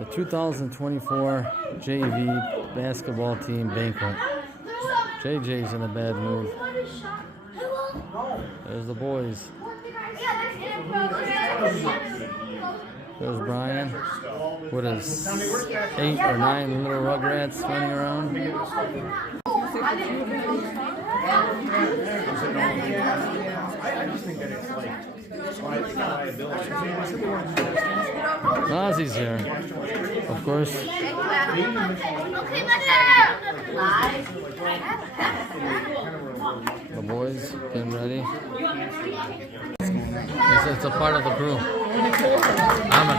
the 2024 JV basketball team banquet. JJ's in a bad mood. There's the boys. There's Brian with his 8 or 9 little rugrats running around. Ozzy's here, of course. The boys getting ready. It's a part of the crew. I'm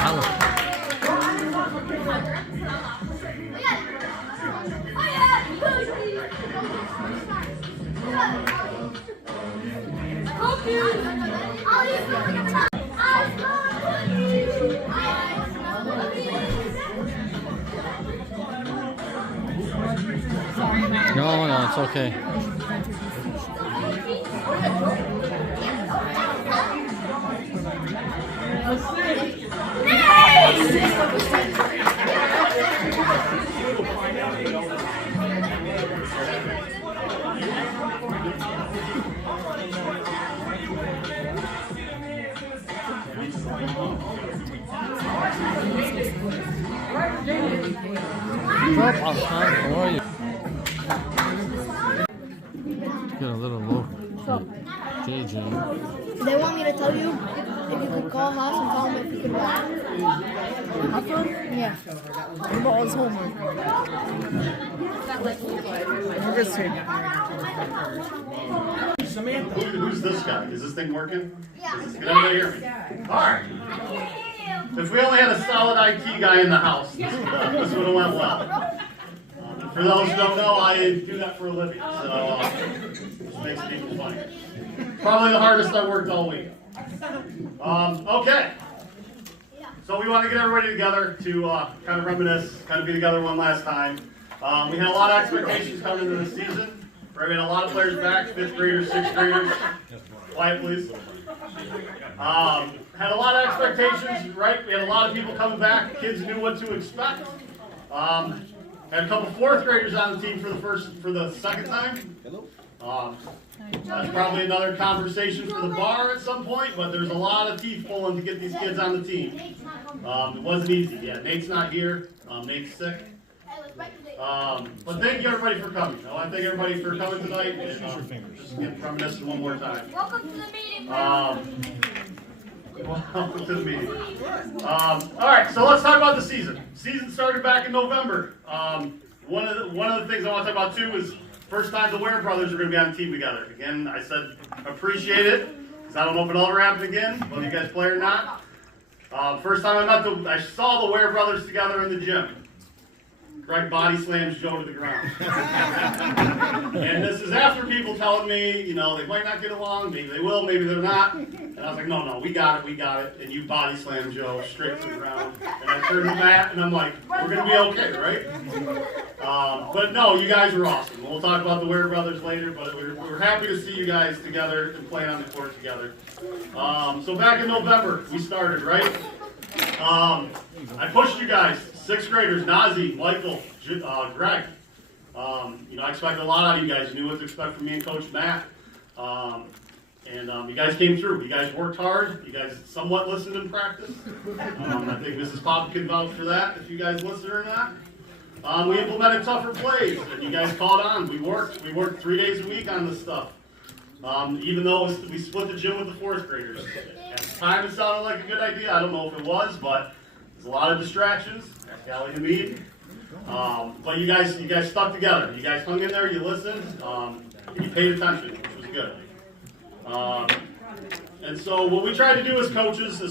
No, it's okay. How are you? Get a little low. JJ. They want me to tell you if you could call Haas and tell him if you could walk. Yeah. What about his homework? We're good soon. Samantha. Who's this guy? Is this thing working? Yeah. Can everybody hear me? Alright. If we only had a solid IT guy in the house, this would have went well. For those who don't know, I do that for a living, so this makes people funny. Probably the hardest I worked all week. Okay. So we want to get everybody together to kind of reminisce, kind of be together one last time. We had a lot of expectations coming into the season. Right? We had a lot of players back, 5th graders, 6th graders. Quiet, please. Had a lot of expectations, right? We had a lot of people coming back. Kids knew what to expect. Had a couple 4th graders on the team for the second time. That's probably another conversation for the bar at some point, but there's a lot of teeth pulling to get these kids on the team. It wasn't easy. Yeah, Nate's not here. Nate's sick. But thank you everybody for coming. I want to thank everybody for coming tonight and just get reminiscing one more time. Welcome to the meeting. Welcome to the meeting. All right, so let's talk about the season. Season started back in November. One of the things I want to talk about too is first time the Ware brothers are going to be on the team together. Again, I said appreciate it because I don't know if it'll ever happen again, whether you guys play or not. First time I saw the Ware brothers together in the gym. Greg body slams Joe to the ground. And this is after people telling me, they might not get along, maybe they will, maybe they're not. And I was like, no, we got it. And you body slam Joe straight to the ground. And I turned to Matt and I'm like, we're going to be okay, right? But no, you guys were awesome. We'll talk about the Ware brothers later, but we're happy to see you guys together and playing on the court together. So back in November, we started, right? I pushed you guys, 6th graders, Nazi, Michael, Greg. I expected a lot out of you guys. You knew what to expect from me and Coach Matt. And you guys came through. You guys worked hard. You guys somewhat listened in practice. I think Mrs. Pop can vouch for that if you guys listened or not. We implemented tougher plays, and you guys caught on. We worked 3 days a week on this stuff. Even though we split the gym with the 4th graders. At the time it sounded like a good idea. I don't know if it was, but there's a lot of distractions. Callie and Hamid. But you guys stuck together. You guys hung in there, you listened, and you paid attention, which was good. And so what we try to do as coaches,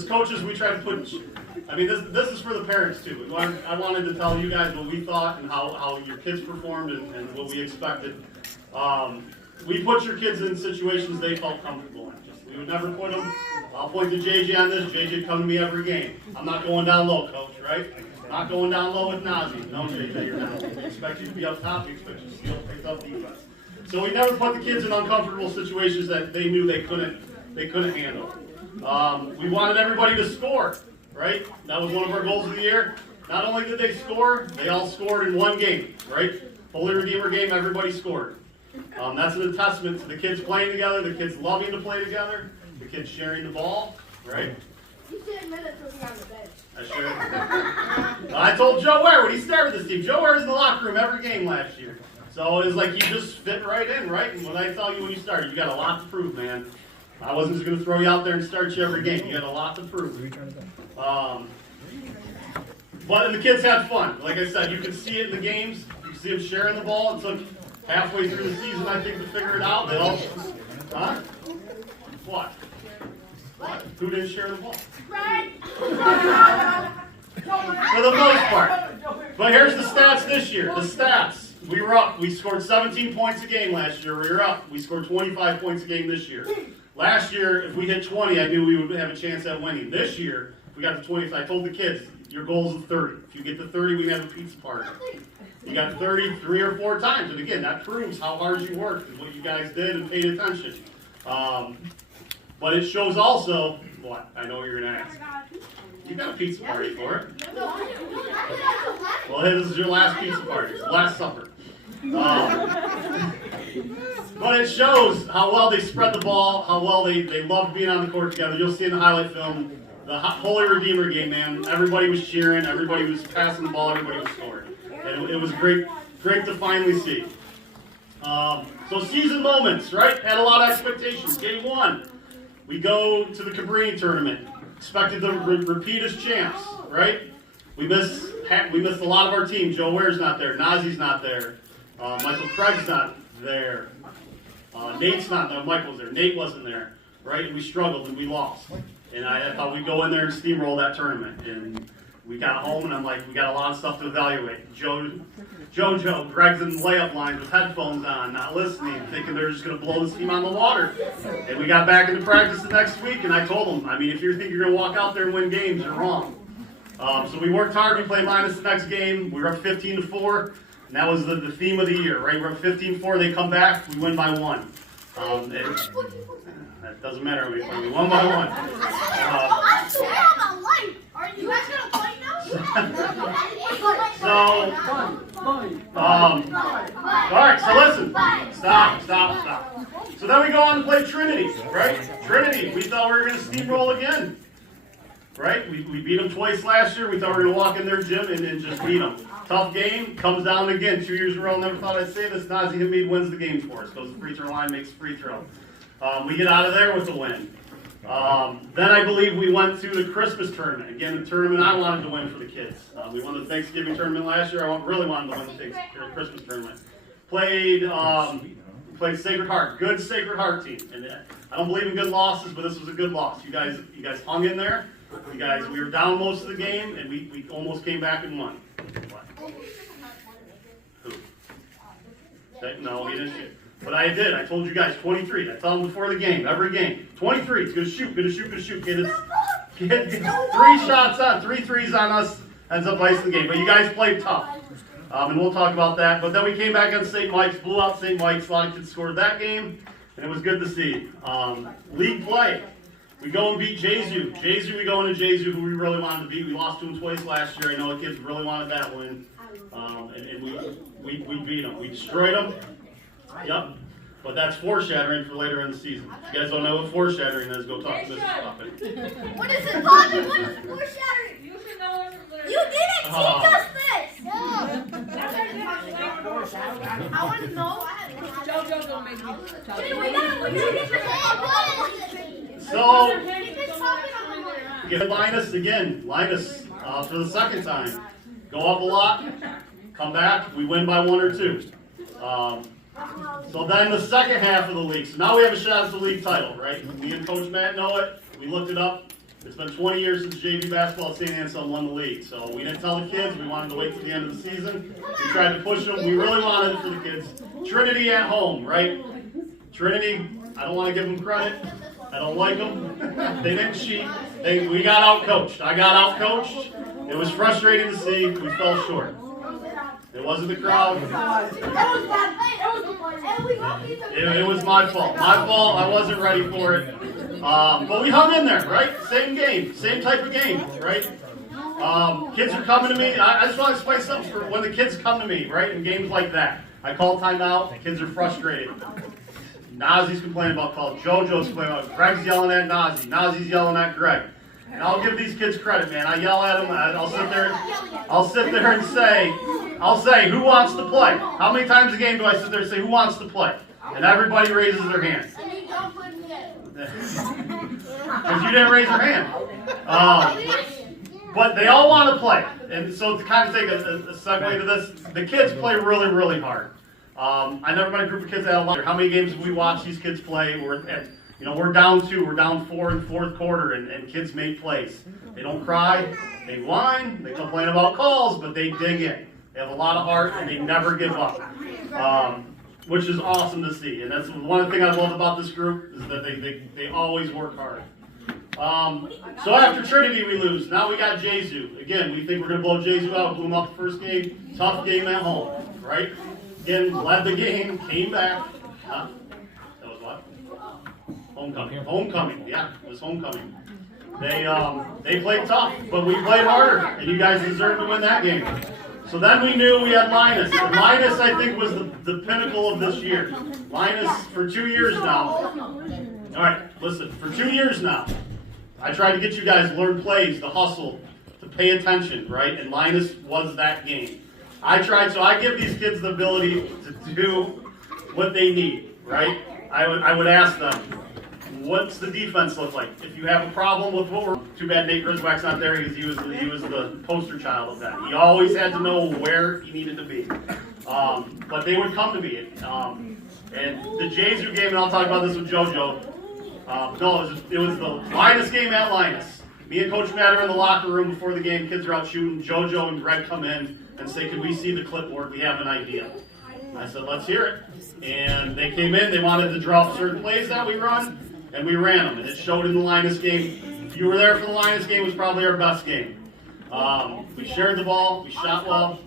we try to put, this is for the parents too. I wanted to tell you guys what we thought and how your kids performed and what we expected. We put your kids in situations they felt comfortable in. We would never put them. I'll point to JJ on this. JJ come to me every game. I'm not going down low, coach, right? Not going down low with Nazi. No, JJ, you're not. We expect you to be up top. We expect you to still pick up defense. So we never put the kids in uncomfortable situations that they knew they couldn't handle. We wanted everybody to score, right? That was one of our goals of the year. Not only did they score, they all scored in one game, right? Holy Redeemer game, everybody scored. That's a testament to the kids playing together, the kids loving to play together, the kids sharing the ball, right? You should admit it to me on the bench. I should. I told Joe Ware when he started this team. Joe Ware was in the locker room every game last year. So it was like you just fit right in, right? And when I tell you when you started, you got a lot to prove, man. I wasn't just going to throw you out there and start you every game. You had a lot to prove. But the kids had fun. Like I said, you can see it in the games. You can see them sharing the ball. It took halfway through the season, I think, to figure it out. They all, huh? What? Who didn't share the ball? For the most part. But here's the stats this year. The stats. We were up. We scored 17 points a game last year. We were up. We scored 25 points a game this year. Last year, if we hit 20, I knew we would have a chance at winning. This year, if we got to 20, I told the kids, your goal is 30. If you get to 30, we have a pizza party. You got 30 3 or 4 times. And again, that proves how hard you worked and what you guys did and paid attention. But it shows also, what? I know what you're going to ask. You got a pizza party for it. Well, hey, this is your last pizza party. It's the last supper. But it shows how well they spread the ball, how well they loved being on the court together. You'll see in the highlight film, the Holy Redeemer game, man. Everybody was cheering, everybody was passing the ball, everybody was scoring. And it was great to finally see. So season moments, right? Had a lot of expectations. Game 1, we go to the Cabrini tournament. Expected to repeat as champs, right? We missed a lot of our team. Joe Ware's not there. Nazi's not there. Michael Craig's not there. Nate's not there. Michael's there. Nate wasn't there, right? And we struggled and we lost. And I thought we'd go in there and steamroll that tournament. And we got home and I'm like, we got a lot of stuff to evaluate. Jojo, Greg's in the layup lines with headphones on, not listening, thinking they're just going to blow this team on the water. And we got back into practice the next week, and I told them, I mean, if you think you're going to walk out there and win games, you're wrong. So we worked hard. We played minus the next game. We were up 15-4, and that was the theme of the year, right? We're up 15-4. They come back. We win by 1. That doesn't matter how many points. We won by 1. Are you guys going to play now? All right, so listen. Stop. So then we go on to play Trinity, right? Trinity, we thought we were going to steamroll again, right? We beat them twice last year. We thought we were going to walk in their gym and just beat them. Tough game, comes down again. 2 years in a row, never thought I'd say this. Nazi Hamid wins the game for us. Goes to the free throw line, makes a free throw. We get out of there with a win. Then I believe we went to the Christmas tournament. Again, the tournament I wanted to win for the kids. We won the Thanksgiving tournament last year. I really wanted to win the Christmas tournament. Played Sacred Heart. Good Sacred Heart team. And I don't believe in good losses, but this was a good loss. You guys hung in there. We were down most of the game, and we almost came back and won. What? Who? No, he didn't shoot. But I did. I told you guys 23. I told them before the game, every game. 23. It's going to shoot. Get 3 shots on, 3 threes on us. Ends up icing the game. But you guys played tough. And we'll talk about that. But then we came back on St. Mike's, blew out St. Mike's. A lot of kids scored that game. And it was good to see. League play. We go and beat Jesu. We go into Jesu, who we really wanted to beat. We lost to them twice last year. I know the kids really wanted that win. And we beat them. We destroyed them. Yep. But that's foreshadowing for later in the season. If you guys don't know what foreshadowing is, go talk to Mrs. Puppet. What is it, Bobby? What is foreshadowing? You should know it from there. You didn't teach us this! I want to know. Jojo don't make me talk. So, get Linus for the second time. Go up a lot, come back, we win by 1 or 2. So then the second half of the league. So now we have a shot at the league title, right? Me and Coach Matt know it. We looked it up. It's been 20 years since JV basketball at St. Anselm won the league. So we didn't tell the kids. We wanted to wait till the end of the season. We tried to push them. We really wanted it for the kids. Trinity at home, right? Trinity, I don't want to give them credit. I don't like them. They didn't cheat. We got out-coached. I got out-coached. It was frustrating to see. We fell short. It wasn't the crowd. It was my fault. I wasn't ready for it. But we hung in there, right? Same game, same type of game, right? Kids are coming to me. I just want to explain something for when the kids come to me, right, in games like that. I call timeout. The kids are frustrated. Nazi's complaining about calls. JoJo's complaining about. Greg's yelling at Nazi. Nazi's yelling at Greg. And I'll give these kids credit, man. I yell at them. I'll sit there and say, who wants to play? How many times a game do I sit there and say, who wants to play? And everybody raises their hand. Because you didn't raise your hand. But they all want to play. And so to kind of take a segue to this, the kids play really, really hard. I never met a group of kids that had a lot. How many games have we watched these kids play? We're down 2, we're down 4 in the fourth quarter, and kids make plays. They don't cry, they whine, they complain about calls, but they dig in. They have a lot of heart, and they never give up, which is awesome to see. And that's one thing I love about this group is that they always work hard. So after Trinity, we lose. Now we got Jesu. Again, we think we're going to blow Jesu out. Blew them up the first game. Tough game at home, right? Again, led the game, came back. That was what? Homecoming. Yeah, it was homecoming. They played tough, but we played harder, and you guys deserved to win that game. So then we knew we had Linus. And Linus, I think, was the pinnacle of this year. Linus, for 2 years now. All right, listen, for 2 years now, I tried to get you guys to learn plays, to hustle, to pay attention, right? And Linus was that game. I tried, so I give these kids the ability to do what they need, right? I would ask them, what's the defense look like? If you have a problem with what we're... Too bad Nate Griswack's not there because he was the poster child of that. He always had to know where he needed to be. But they would come to me. And the Jesu game, and I'll talk about this with JoJo, it was the Linus game at Linus. Me and Coach Matt are in the locker room before the game. Kids are out shooting. JoJo and Greg come in and say, "Can we see the clipboard? We have an idea." I said, "Let's hear it." And they came in. They wanted to draw up certain plays that we run, and we ran them. And it showed in the Linus game. If you were there for the Linus game, it was probably our best game. We shared the ball. We shot well.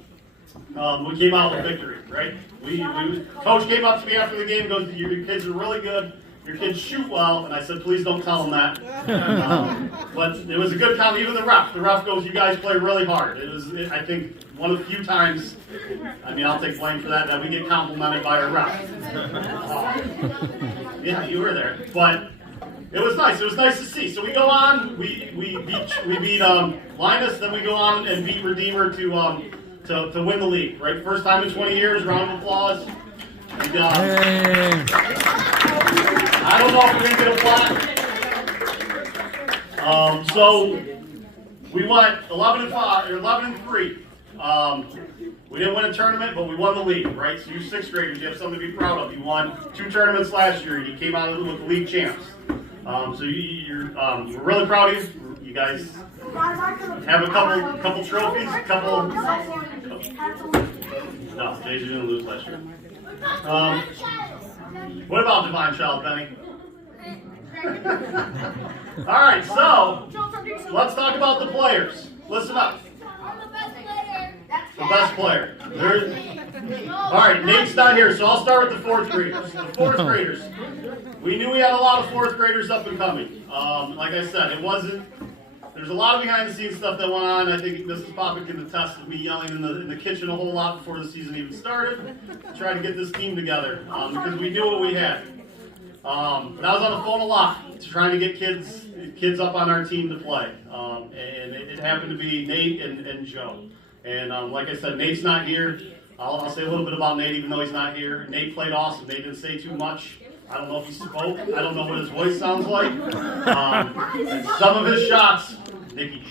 We came out with victory, right? Coach came up to me after the game and goes, "Your kids are really good. Your kids shoot well," and I said, "Please don't tell them that." But it was a good comment. Even the ref goes, "You guys play really hard." It was, I think, one of the few times, I'll take blame for that we get complimented by a ref. Yeah, you were there. But it was nice. It was nice to see. So we go on. We beat Linus, then we go on and beat Redeemer to win the league, right? First time in 20 years, round of applause. And, I don't know if we're going to get a plaque. So we went 11-5 or 11-3. We didn't win a tournament, but we won the league, right? So you 6th graders, you have something to be proud of. You won 2 tournaments last year, and you came out with the league champs. So we're really proud of you. You guys have a couple trophies, No, Jason didn't lose last year. What about Divine Child, Benny? All right, so let's talk about the players. Listen up. The best player. All right, Nate's not here, so I'll start with the 4th graders. The 4th graders. We knew we had a lot of 4th graders up and coming. Like I said, there's a lot of behind-the-scenes stuff that went on. I think Mrs. Poppin can attest to me yelling in the kitchen a whole lot before the season even started, trying to get this team together because we knew what we had. But I was on the phone a lot trying to get kids up on our team to play, and it happened to be Nate and Joe. And like I said, Nate's not here. I'll say a little bit about Nate, even though he's not here. Nate played awesome. Nate didn't say too much. I don't know if he spoke. I don't know what his voice sounds like. And some of his shots, Nikki.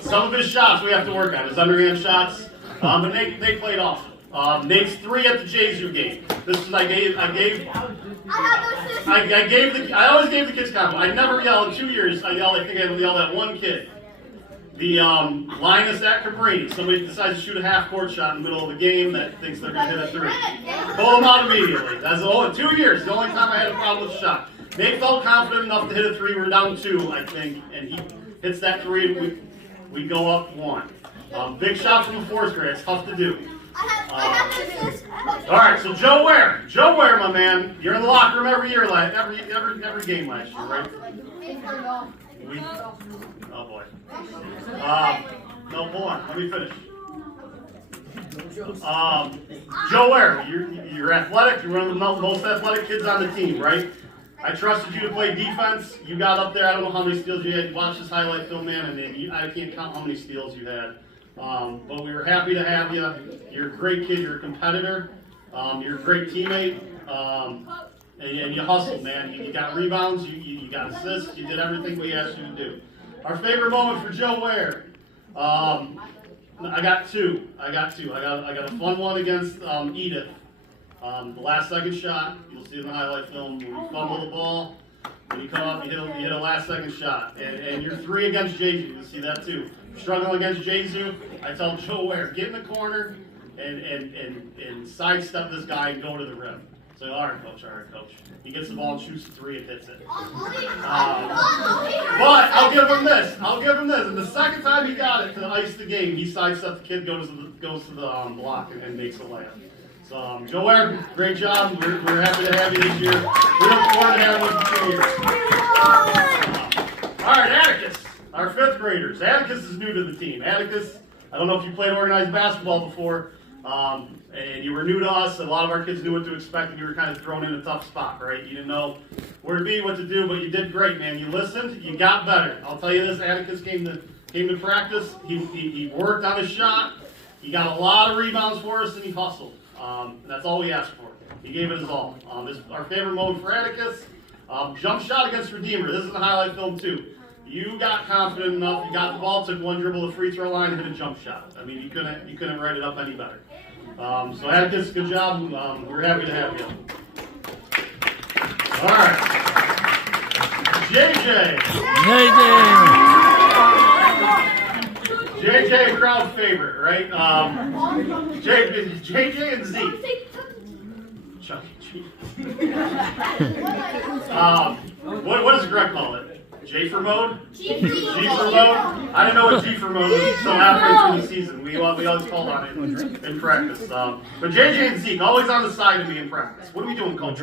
Some of his shots we have to work on. His underhand shots. But Nate played awesome. Nate's 3 at the Jesu game. This is I always gave the kids compliment. I never yelled in 2 years. I think I yelled at one kid. The Linus at Cabrini. Somebody decides to shoot a half-court shot in the middle of the game that thinks they're going to hit a 3. Pull them out immediately. That's in 2 years. The only time I had a problem with the shot. Nate felt confident enough to hit a 3. We're down 2, I think, and he hits that 3. And we go up 1. Big shot from the 4th grade. It's tough to do. All right, so Joe Ware. Joe Ware, my man. You're in the locker room every year, every game last year, right? Oh boy. No, hold on. Let me finish. Joe Ware, you're athletic. You're one of the most athletic kids on the team, right? I trusted you to play defense. You got up there. I don't know how many steals you had. You watched this highlight film, man, and I can't count how many steals you had. But we were happy to have you. You're a great kid. You're a competitor. You're a great teammate. And you hustled, man. You got rebounds. You got assists. You did everything we asked you to do. Our favorite moment for Joe Ware. I got two. I got a fun one against Edith. The last second shot, you'll see in the highlight film, when you fumble the ball, when you come up, you hit a last second shot. And you're 3 against Jeju, you'll see that too. Struggling against Jeju, I tell Joe Ware, get in the corner and sidestep this guy and go to the rim. So, all right, coach. He gets the ball and shoots the 3 and hits it. But I'll give him this. And the second time he got it to ice the game, he sidestepped the kid, goes to the block and makes the layup. So, Joe Ware, great job. We're happy to have you this year. We look forward to having you for 2 years. All right, Atticus, our 5th graders. Atticus is new to the team. Atticus, I don't know if you played organized basketball before, and you were new to us. A lot of our kids knew what to expect, and you were kind of thrown in a tough spot, right? You didn't know where to be, what to do, but you did great, man. You listened, you got better. I'll tell you this, Atticus came to practice. He worked on his shot. He got a lot of rebounds for us, and he hustled. And that's all we asked for. He gave it his all. This is our favorite moment for Atticus. Jump shot against Redeemer. This is the highlight film too. You got confident enough. You got the ball, took one dribble to the free throw line, and hit a jump shot. I mean, you couldn't write it up any better. So Atticus, good job. We're happy to have you. All right, JJ. JJ, a crowd favorite, right? JJ and Zeke. Chuck E. Cheese. What does Greg call it? G for mode? G for mode? I didn't know what G for mode was until halfway through the season. We always called on it in practice. But JJ and Zeke, always on the side of me in practice. What are we doing, coach?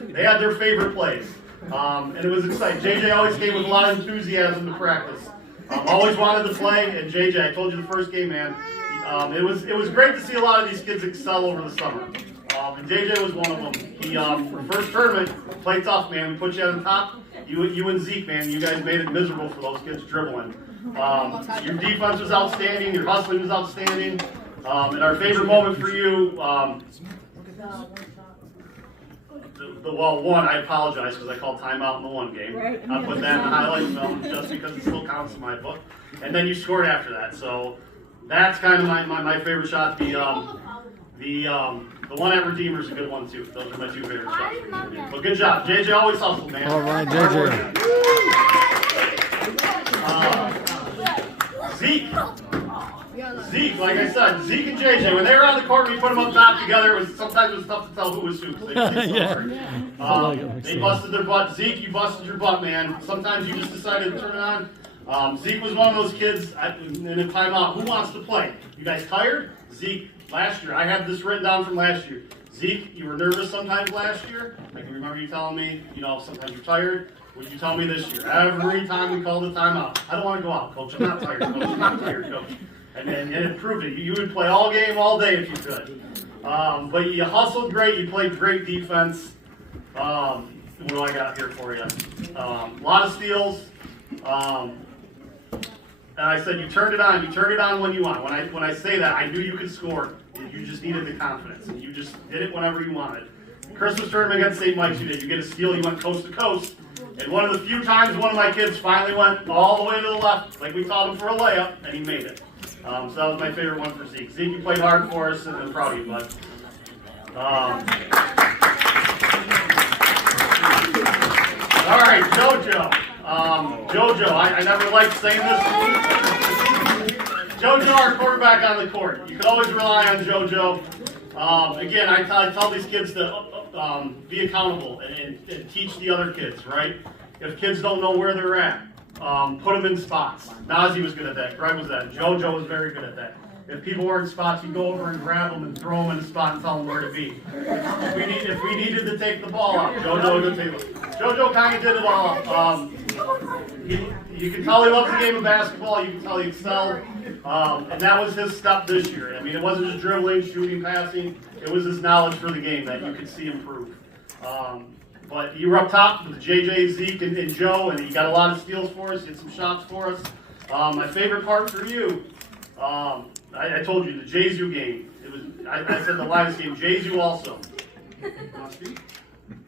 They had their favorite plays. And it was exciting. JJ always came with a lot of enthusiasm to practice. Always wanted to play, and JJ, I told you the first game, man, it was great to see a lot of these kids excel over the summer. And JJ was one of them. He, for first tournament, played tough, man. We put you on the top. You and Zeke, man, you guys made it miserable for those kids dribbling. Your defense was outstanding. Your hustling was outstanding. And our favorite moment for you, one, I apologize because I called timeout in the one game. I'll put that in the highlight film just because it still counts in my book. And then you scored after that. So that's kind of my favorite shot. The one at Redeemer is a good one too. Those are my 2 favorite shots. But good job. JJ always hustled, man. All right, JJ. Zeke, like I said, Zeke and JJ, when they were on the court, we put them up top together. Sometimes it was tough to tell who was who. They busted their butt. Zeke, you busted your butt, man. Sometimes you just decided to turn it on. Zeke was one of those kids in a timeout. Who wants to play? You guys tired? Zeke, last year. I have this written down from last year. Zeke, you were nervous sometimes last year. I can remember you telling me, sometimes you're tired. Would you tell me this year? Every time we called a timeout, I don't want to go out, coach. I'm not tired, coach. I'm not tired, coach. And it proved it. You would play all game, all day if you could. But you hustled great. You played great defense. What do I got here for you? A lot of steals. And I said, you turned it on. You turned it on when you want. When I say that, I knew you could score. You just needed the confidence. And you just did it whenever you wanted. Christmas tournament against St. Mike's, you did. You get a steal. You went coast to coast. And one of the few times one of my kids finally went all the way to the left, like we taught him for a layup, and he made it. So that was my favorite one for Zeke. Zeke, you played hard for us, and I'm proud of you, bud. All right, JoJo. JoJo, I never liked saying this. JoJo, our quarterback on the court. You can always rely on JoJo. Again, I tell these kids to be accountable and teach the other kids, right? If kids don't know where they're at, put them in spots. Nazi was good at that. Greg was that. JoJo was very good at that. If people were in spots, you go over and grab them and throw them in a spot and tell them where to be. If we needed to take the ball out, JoJo would take it. JoJo kind of did it all. you can tell he loves the game of basketball. You can tell he excelled. And that was his step this year. I mean, it wasn't just dribbling, shooting, passing. It was his knowledge for the game that you could see improve. But you were up top with JJ, Zeke, and Joe, and you got a lot of steals for us. You had some shots for us. My favorite part for you, I told you, the Jesu game. It was. I said the Lions game. Jesu also.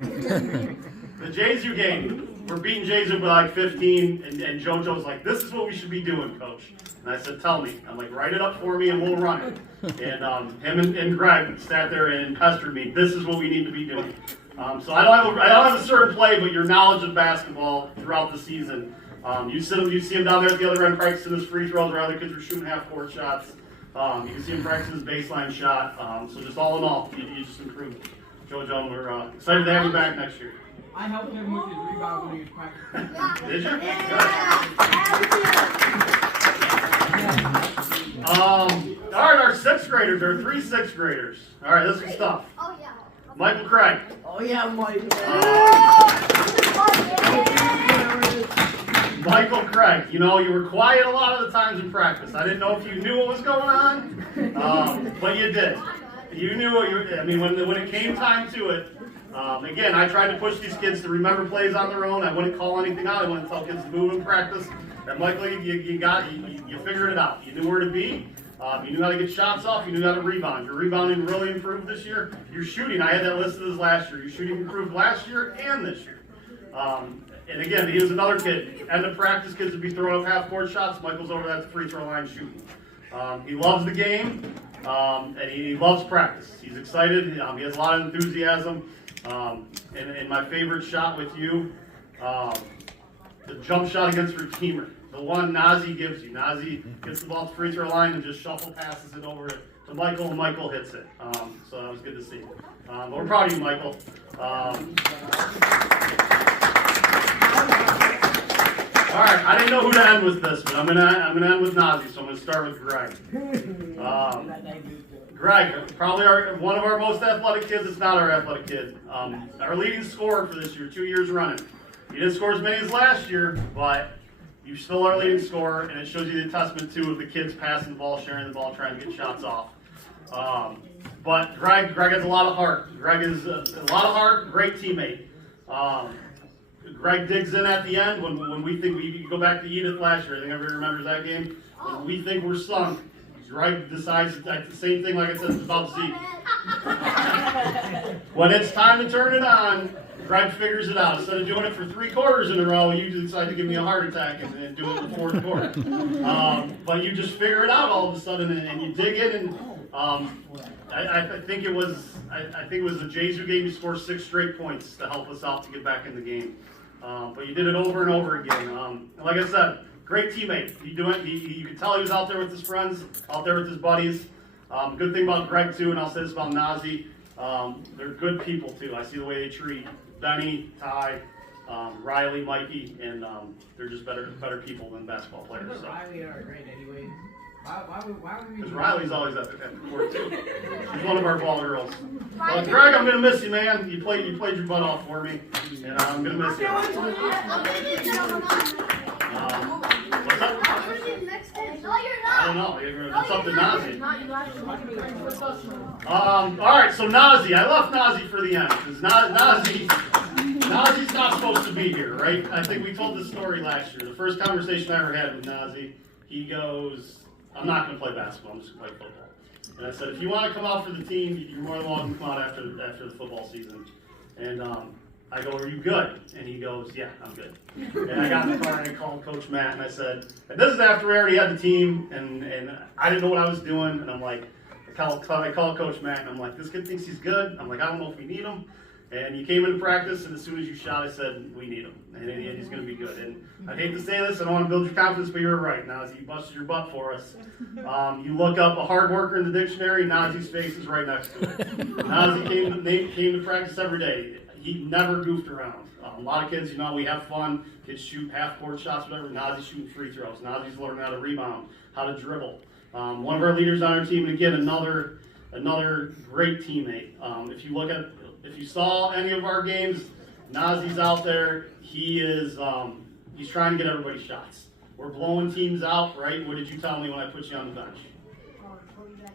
The Jesu game, we're beating Jesu by like 15, and JoJo's like, this is what we should be doing, Coach. And I said, tell me. I'm like, write it up for me and we'll run it. And him and Greg sat there and pestered me. This is what we need to be doing. So I don't have a certain play, but your knowledge of basketball throughout the season. You see him down there at the other end practicing his free throws, where other kids were shooting half-court shots. You can see him practicing his baseline shot. So just all in all, you just improved. JoJo, we're excited to have you back next year. I helped him with his rebound when he was practicing. Did you? All right, our sixth graders. There are 3 sixth graders. All right, this is tough. Oh, yeah. Michael Craig. Oh yeah, Mike. Michael Craig. You know, you were quiet a lot of the times in practice. I didn't know if you knew what was going on, but you did. You knew what you were. I mean, when it came time to it. Again, I tried to push these kids to remember plays on their own. I wouldn't call anything out. I wouldn't tell kids to move in practice. And Michael, you figured it out. You knew where to be. You knew how to get shots off. You knew how to rebound. Your rebounding really improved this year. Your shooting, I had that listed as last year. Your shooting improved last year and this year. And again, he was another kid. End of practice, kids would be throwing up half-court shots. Michael's over at the free throw line shooting. He loves the game, and he loves practice. He's excited. He has a lot of enthusiasm. And my favorite shot with you, the jump shot against your teamer. The one Nazi gives you. Nazi gets the ball to the free throw line and just shuffle passes it over to Michael, and Michael hits it. So that was good to see. But we're proud of you, Michael. All right, I didn't know who to end with this, but I'm gonna end with Nazi, so I'm gonna start with Greg. Greg, probably one of our most athletic kids. It's not our athletic kid. Our leading scorer for this year, 2 years running. You didn't score as many as last year, but you still are leading scorer, and it shows you the testament too of the kids passing the ball, sharing the ball, trying to get shots off. But Greg has a lot of heart. Greg is a lot of heart, great teammate. Greg digs in at the end when we think we go back to Edith last year. I think everybody remembers that game. When we think we're sunk, Greg decides the same thing like I said about Zeke. When it's time to turn it on, Greg figures it out. Instead of doing it for 3 quarters in a row, you decide to give me a heart attack and do it in the 4th quarter. But you just figure it out all of a sudden, and you dig in. And I think it was the Jesu game. You scored 6 straight points to help us out to get back in the game. But you did it over and over again. And like I said, great teammate. You could tell he was out there with his friends, out there with his buddies. Good thing about Greg too, and I'll say this about Nazi. They're good people too. I see the way they treat Benny, Ty, Riley, Mikey, and they're just better people than basketball players. So. Riley are great anyway. Why would we? Because Riley's always at the court too. She's one of our ball girls. Well, Greg, I'm gonna miss you, man. You played your butt off for me, and I'm gonna miss you. What's up? I don't know. It's up to Nazi. All right, so Nazi. I left Nazi for the end because Nazi's not supposed to be here, right? I think we told this story last year. The first conversation I ever had with Nazi, he goes, I'm not going to play basketball, I'm just going to play football. And I said, if you want to come out for the team, you're more than welcome to come out after the football season. And I go, are you good? And he goes, yeah, I'm good. And I got in the car and I called Coach Matt and I said, and this is after we already had the team and I didn't know what I was doing. And I'm like, I called Coach Matt and I'm like, this kid thinks he's good. I'm like, I don't know if we need him. And you came into practice, and as soon as you shot, I said, we need him. And he's going to be good. And I hate to say this, I don't want to build your confidence, but you're right. Nazi, you busted your butt for us. You look up a hard worker in the dictionary, Nazi's face is right next to it. Nazi came to practice every day. He never goofed around. A lot of kids, we have fun. Kids shoot half-court shots, whatever. Nazi's shooting free throws. Nazi's learning how to rebound, how to dribble. One of our leaders on our team, and again, another great teammate. If you saw any of our games, Nazi's out there. He is he's trying to get everybody shots. We're blowing teams out, right? What did you tell me when I put you on the bench?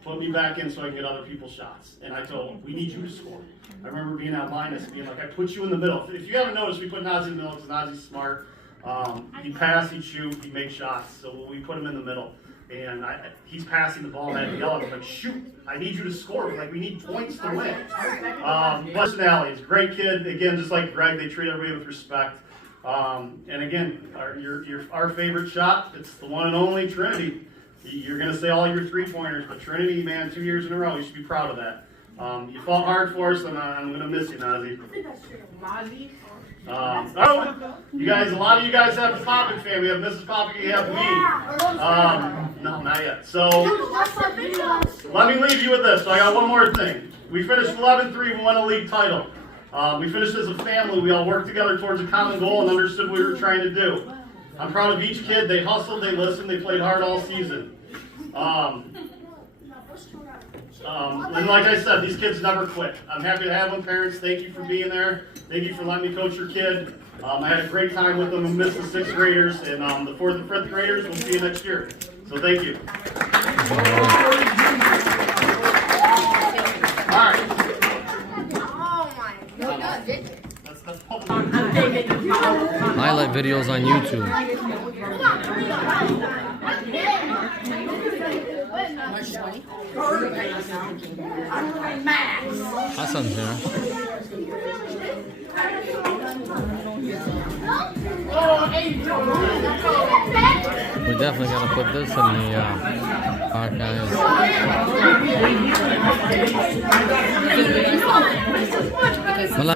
Put me back in so I can get other people's shots. And I told him, we need you to score. I remember being at Linus, being like, I put you in the middle. If you haven't noticed, we put Nazi in the middle because Nazi's smart. He'd pass, he'd shoot, he'd make shots. So we put him in the middle. And he's passing the ball, and I had to yell at him, like, shoot, I need you to score. Like, we need points to win. Personality, he's a great kid. Again, just like Greg, they treat everybody with respect. And again, our favorite shot, it's the one and only Trinity. You're going to say all your three-pointers, but Trinity, man, 2 years in a row, you should be proud of that. You fought hard for us, and I'm going to miss you, Nazi. You guys, a lot of you guys have the Popick family. You have Mrs. Popick, you have me. No, not yet. So, let me leave you with this. So I got one more thing. We finished 11-3, we won a league title. We finished as a family. We all worked together towards a common goal and understood what we were trying to do. I'm proud of each kid. They hustled, they listened, they played hard all season. And like I said, these kids never quit. I'm happy to have them, parents. Thank you for being there. Thank you for letting me coach your kid. I had a great time with them. I missed the 6th graders, and the 4th and 5th graders. We'll see you next year. So thank you. All right. Highlight videos on YouTube. Hasan's here. We're definitely gonna put this in the archives. Well,